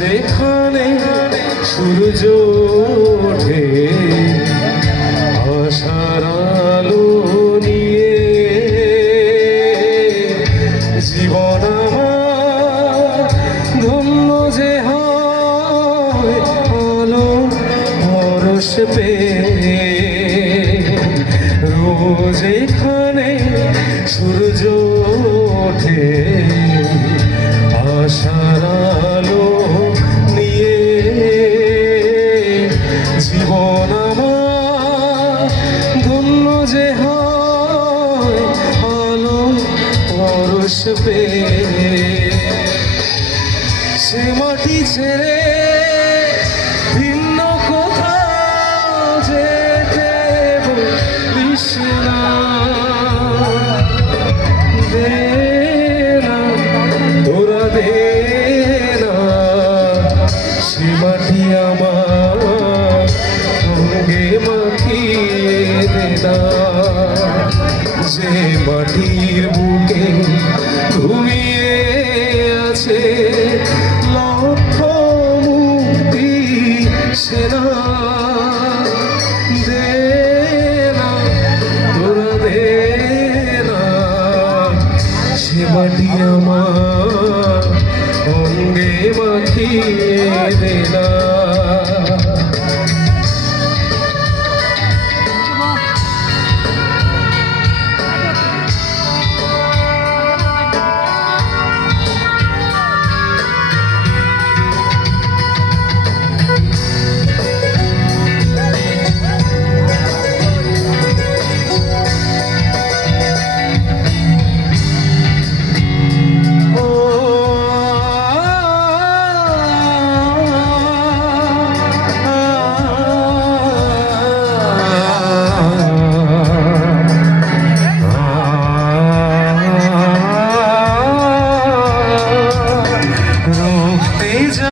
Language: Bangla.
যেখানে সূর্য ওঠে আশার আলো নিয়ে, জীবন আমার ধন্য যে হয় আলো পরশ পেয়ে। রোজ এখানে সূর্য ওঠে আশার আলো নিয়ে, জীবন আমার ধন্য যে হয় আলো পরশ পেয়ে। সে মাটি ছেড়ে ভিন্ন কোথাও যেতে বলিস না, দে না তোরা দে না, সে মাটি আমার সঙ্গে মাখিয়ে দে না। যে মাটির বুকে ঘুমিয়ে আছে লক্ষ মুক্তি সেনা, দে না তোরা দে না, সে মাটি আমার অঙ্গে মাখিয়ে দে না।